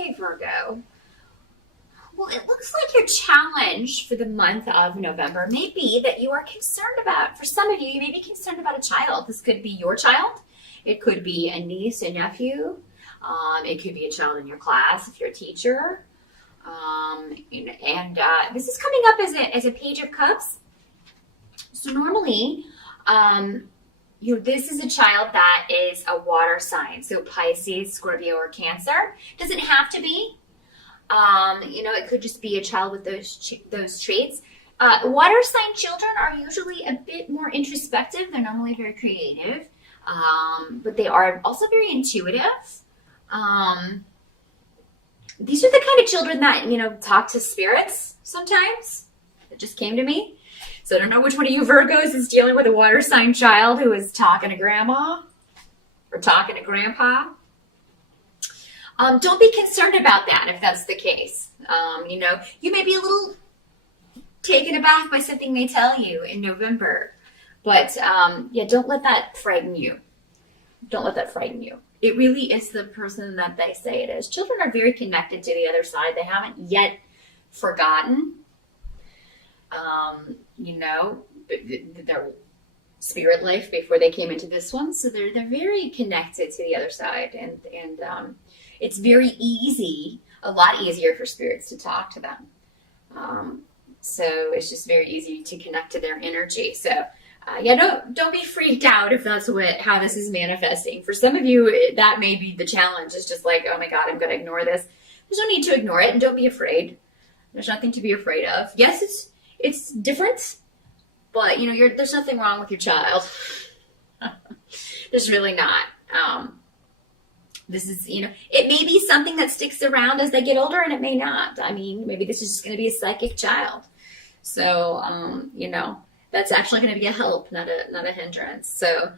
Okay, Virgo. Well, it looks like your challenge for the month of November may be that you are concerned about, for some of you, you may be concerned about a child. This could be your child. It could be a niece, a nephew. It could be a child in your class if you're a teacher. This is coming up as a Page of Cups. So normally, this is a child that is a water sign. So Pisces, Scorpio, or Cancer. Doesn't have to be. It could just be a child with those traits. Water sign children are usually a bit more introspective. They're normally very creative, but they are also very intuitive. These are the kind of children that, talk to spirits sometimes. It just came to me. So I don't know which one of you Virgos is dealing with a water sign child who is talking to grandma or talking to grandpa. Don't be concerned about that if that's the case. You may be a little taken aback by something they tell you in November. But, don't let that frighten you. Don't let that frighten you. It really is the person that they say it is. Children are very connected to the other side. They haven't yet forgotten, their spirit life before they came into this one. So they're very connected to the other side. And it's very easy, a lot easier for spirits to talk to them. So it's just very easy to connect to their energy. So don't be freaked out if that's how this is manifesting. For some of you, that may be the challenge. It's just like, oh my God, I'm going to ignore this. There's no need to ignore it, and don't be afraid. There's nothing to be afraid of. Yes, it's different, but there's nothing wrong with your child. There's really not. This is, it may be something that sticks around as they get older, and it may not. I mean, maybe this is just going to be a psychic child. So, that's actually going to be a help, not a hindrance. So,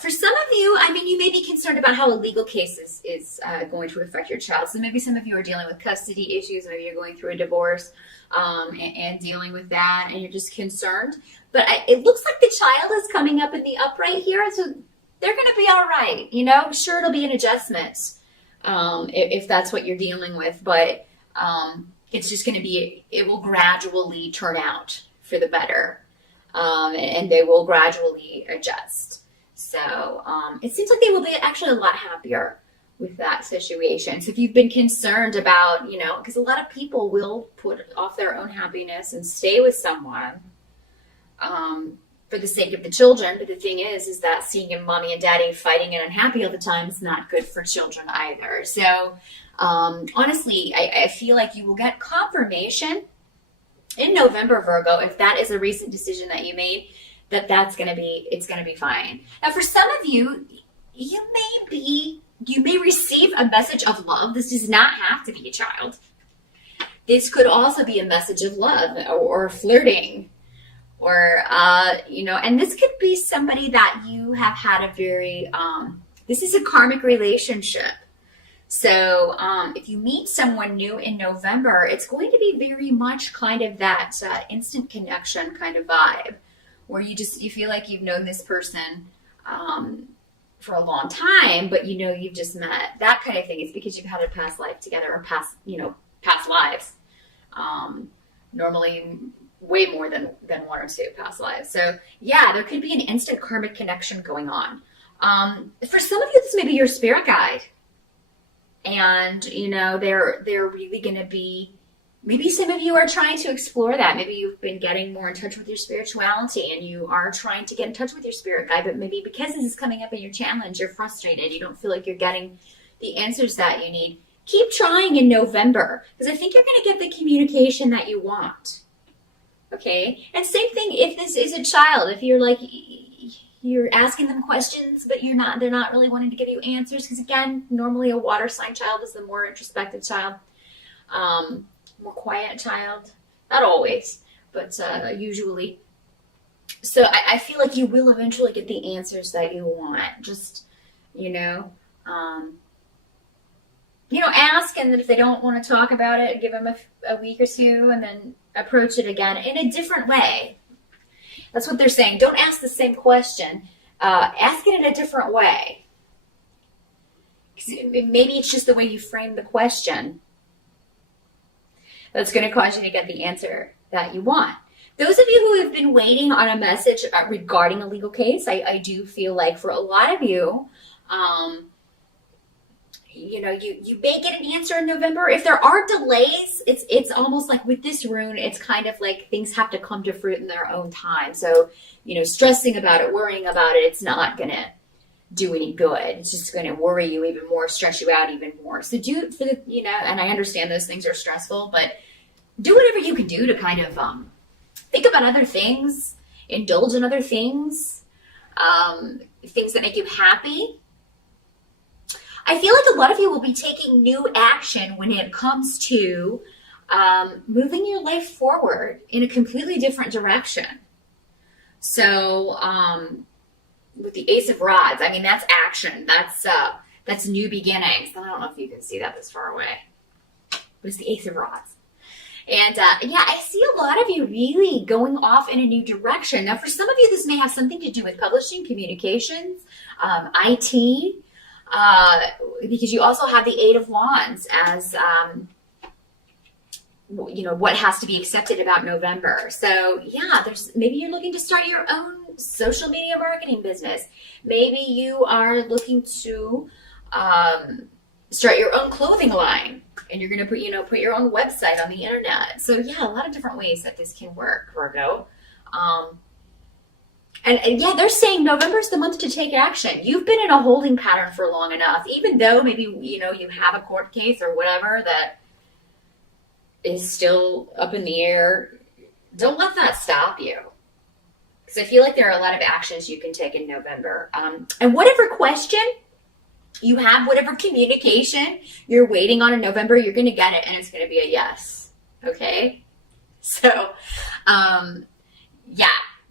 for some of you, you may be concerned about how a legal case is going to affect your child. So maybe some of you are dealing with custody issues. Maybe you're going through a divorce and dealing with that, and you're just concerned. But it looks like the child is coming up in the upright here, so they're going to be all right. Sure, it'll be an adjustment if that's what you're dealing with, but it's just going to be, it will gradually turn out for the better, and they will gradually adjust. So it seems like they will be actually a lot happier with that situation. So if you've been concerned about, because a lot of people will put off their own happiness and stay with someone for the sake of the children. But the thing is that seeing your mommy and daddy fighting and unhappy all the time is not good for children either. So honestly, I feel like you will get confirmation in November, Virgo, if that is a recent decision that you made, it's going to be fine. Now, for some of you, you may receive a message of love. This does not have to be a child. This could also be a message of love or flirting, or, and this could be somebody that you have had a very, this is a karmic relationship. So if you meet someone new in November, it's going to be very much kind of that instant connection kind of vibe, where you feel like you've known this person for a long time, but you've just met, that kind of thing. It's because you've had a past life together, or past lives. Normally way more than one or two past lives. So yeah, there could be an instant karmic connection going on. For some of you, this may be your spirit guide. And, they're really going to be, maybe some of you are trying to explore that. Maybe you've been getting more in touch with your spirituality, and you are trying to get in touch with your spirit guide, but maybe because this is coming up in your challenge, you're frustrated. You don't feel like you're getting the answers that you need. Keep trying in November, because I think you're going to get the communication that you want. Okay? And same thing if this is a child. If you're like, you're asking them questions, but they're not really wanting to give you answers, because again, normally a water sign child is the more introspective child, more quiet child. Not always, but usually. So I feel like you will eventually get the answers that you want. Just, ask, and then if they don't want to talk about it, give them a week or two, and then approach it again in a different way. That's what they're saying. Don't ask the same question. Ask it in a different way. maybe it's just the way you frame the question that's going to cause you to get the answer that you want. Those of you who have been waiting on a message regarding a legal case, I do feel like for a lot of you, you may get an answer in November. If there are delays, it's almost like with this rune, it's kind of like things have to come to fruit in their own time. So, stressing about it, worrying about it, it's not going to do any good. It's just going to worry you even more, stress you out even more. So do it for the, and I understand those things are stressful, but do whatever you can do to kind of think about other things, indulge in other things, things that make you happy. I feel like a lot of you will be taking new action when it comes to moving your life forward in a completely different direction. So, with the Ace of Rods, I mean, that's action. That's new beginnings. I don't know if you can see that this far away, but it's the Ace of Rods. And I see a lot of you really going off in a new direction. Now, for some of you, this may have something to do with publishing, communications, IT, because you also have the Eight of Wands as, what has to be accepted about November. So maybe you're looking to start your own social media marketing business. Maybe you are looking to start your own clothing line, and you're going to put your own website on the internet. So a lot of different ways that this can work, Virgo. And they're saying November's the month to take action. You've been in a holding pattern for long enough, even though maybe, you have a court case or whatever that is still up in the air. Don't let that stop you. Because I feel like there are a lot of actions you can take in November. And whatever question you have, whatever communication you're waiting on in November, you're going to get it, and it's going to be a yes. Okay? So,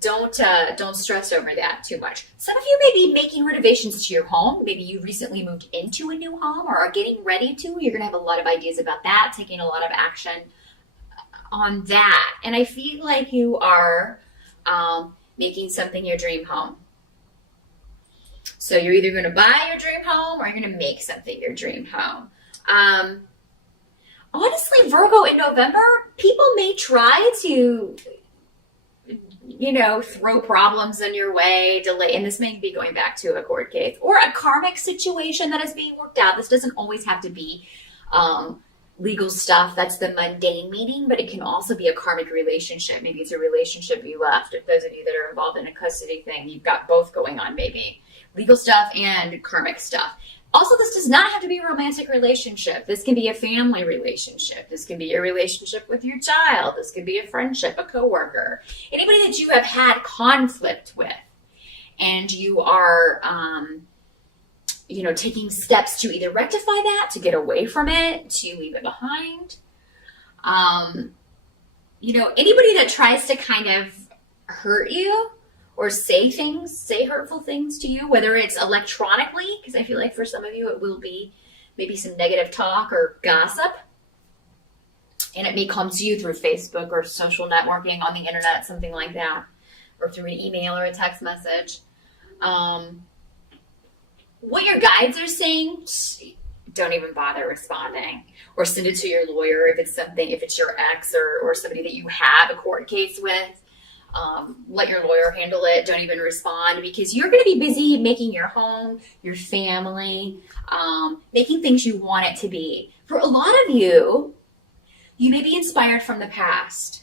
don't stress over that too much. Some of you may be making renovations to your home. Maybe you recently moved into a new home or are getting ready to. You're going to have a lot of ideas about that, taking a lot of action on that. And I feel like you are making something your dream home. So you're either going to buy your dream home or you're going to make something your dream home. Honestly, Virgo, in November, people may try to throw problems in your way, delay, and this may be going back to a court case or a karmic situation that is being worked out. This doesn't always have to be legal stuff. That's the mundane meaning, but it can also be a karmic relationship. Maybe it's a relationship you left. If those of you that are involved in a custody thing, you've got both going on, maybe legal stuff and karmic stuff. Also, this does not have to be a romantic relationship. This can be a family relationship. This can be a relationship with your child. This could be a friendship, a coworker, anybody that you have had conflict with, and you are, taking steps to either rectify that, to get away from it, to leave it behind. Anybody that tries to kind of hurt you or say hurtful things to you, whether it's electronically, because I feel like for some of you it will be maybe some negative talk or gossip, and it may come to you through Facebook or social networking on the internet, something like that, or through an email or a text message. What your guides are saying, don't even bother responding, or send it to your lawyer if it's your ex or somebody that you have a court case with. Let your lawyer handle it. Don't even respond, because you're going to be busy making your home, your family, making things you want it to be. For a lot of you, you may be inspired from the past.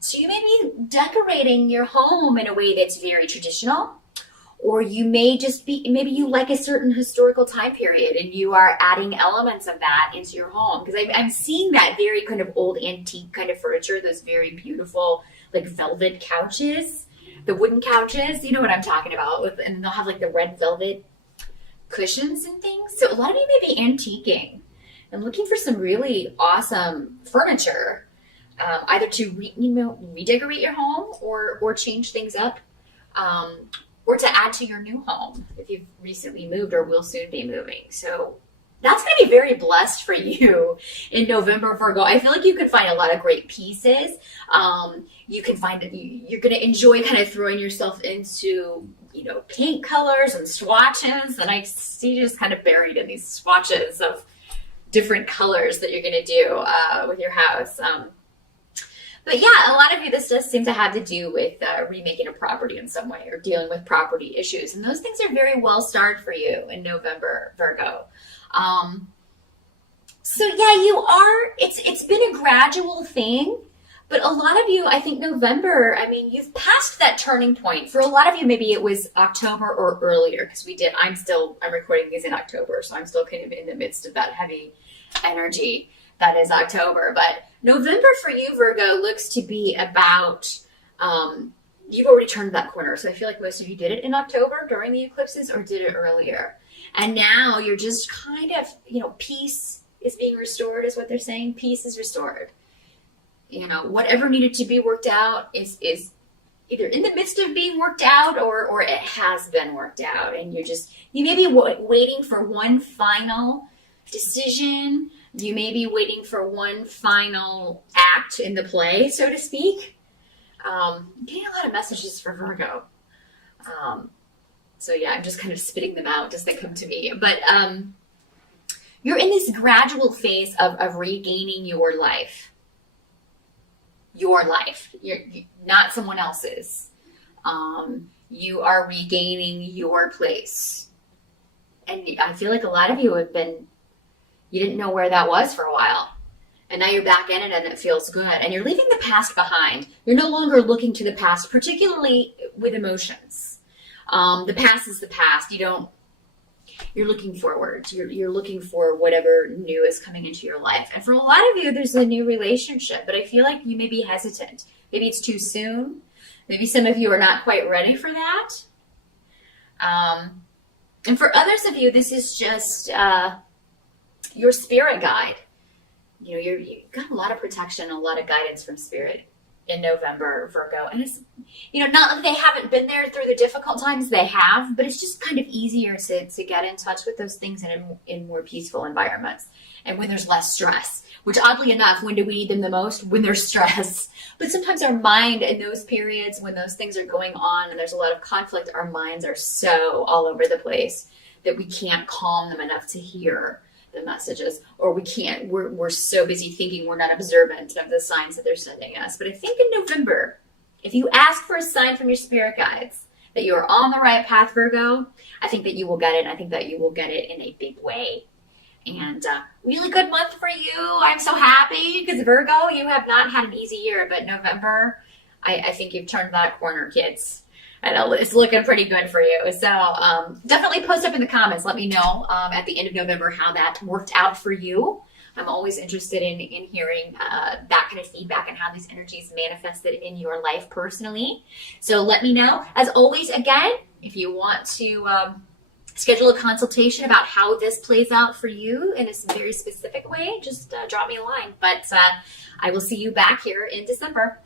So you may be decorating your home in a way that's very traditional, or you may just be, maybe you like a certain historical time period and you are adding elements of that into your home. Because I'm seeing that very kind of old antique kind of furniture, those very beautiful like velvet couches, the wooden couches, you know what I'm talking about, and they'll have like the red velvet cushions and things. So a lot of you may be antiquing and looking for some really awesome furniture, either to redecorate your home or change things up, or to add to your new home if you've recently moved or will soon be moving. So that's going to be very blessed for you in November, Virgo. I feel like you could find a lot of great pieces. You can find that you're going to enjoy kind of throwing yourself into, paint colors and swatches, and I see you just kind of buried in these swatches of different colors that you're going to do with your house. But yeah, a lot of you, this does seem to have to do with remaking a property in some way or dealing with property issues. And those things are very well starred for you in November, Virgo. So yeah, it's been a gradual thing. But a lot of you, I think November, I mean, you've passed that turning point. For a lot of you, maybe it was October or earlier, because I'm recording these in October, so I'm still kind of in the midst of that heavy energy that is October. But November for you, Virgo, looks to be about, you've already turned that corner. So I feel like most of you did it in October during the eclipses or did it earlier. And now you're just kind of, peace is being restored is what they're saying. Peace is restored. Whatever needed to be worked out is either in the midst of being worked out or it has been worked out. And you may be waiting for one final decision. You may be waiting for one final act in the play, so to speak. I'm getting a lot of messages for Virgo. So yeah, I'm just kind of spitting them out as they come to me. But you're in this gradual phase of regaining your life. Your life. You're not someone else's. You are regaining your place. And I feel like a lot of you you didn't know where that was for a while. And now you're back in it and it feels good. And you're leaving the past behind. You're no longer looking to the past, particularly with emotions. The past is the past. You're looking forward. You're looking for whatever new is coming into your life. And for a lot of you, there's a new relationship, but I feel like you may be hesitant. Maybe it's too soon. Maybe some of you are not quite ready for that. And for others of you, this is just your spirit guide. You've got a lot of protection, a lot of guidance from spirit in November, Virgo. And it's, not that they haven't been there through the difficult times, they have, but it's just kind of easier to get in touch with those things in more peaceful environments and when there's less stress, which oddly enough, when do we need them the most? When there's stress. But sometimes our mind in those periods when those things are going on and there's a lot of conflict, our minds are so all over the place that we can't calm them enough to hear the messages, or we're so busy thinking we're not observant of the signs that they're sending us. But I think in November, if you ask for a sign from your spirit guides that you are on the right path, Virgo, I think that you will get it. And I think that you will get it in a big way. And really good month for you. I'm so happy because Virgo, you have not had an easy year, but November, I think you've turned that corner, kids. I know it's looking pretty good for you. So definitely post up in the comments. Let me know at the end of November how that worked out for you. I'm always interested in hearing that kind of feedback and how these energies manifested in your life personally. So let me know. As always, again, if you want to schedule a consultation about how this plays out for you in a very specific way, just drop me a line. But I will see you back here in December.